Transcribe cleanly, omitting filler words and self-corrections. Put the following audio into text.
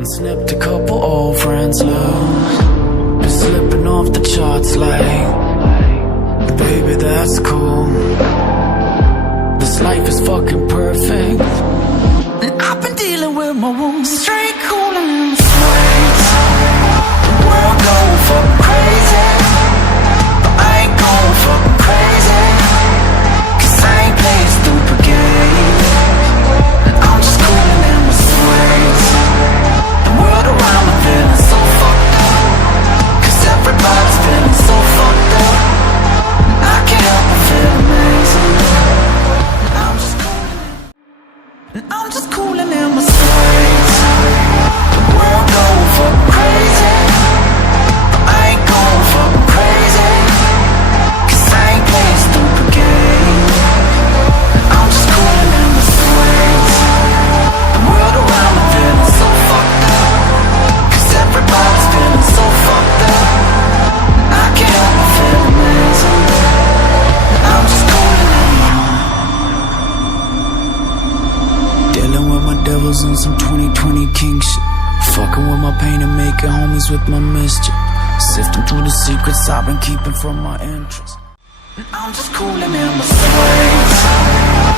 and snipped a couple old friends loose. Been slipping off the charts like, baby, that's cool. This life is fucking perfect, and I've been dealing with my wounds. Straight cool and in the Suedes. The world going fucking crazy, but I ain't going fucking crazy, 'cause I ain't playing stupid games. I'm just coolin' in my Suedes. The world around me feeling so fucked up, 'cause everybody's feeling so fucked up, and I can't help but feel amazing. I'm just coolin' in my Suedes. The world going fucking crazy, but I ain't going fucking crazy, 'cause I ain't playing stupid games. I'm just coolin' in my Suedes. The world around me feeling so fucked up, 'cause everybody's feeling so fucked up, I can't help but feel amazing. I'm just coolin' in my dealing with my devils on some 2020 king shit. Fucking with my pain and making homies with my mischief. Sifting through the secrets I've been keeping from my interest. I'm just coolin' in my Suedes.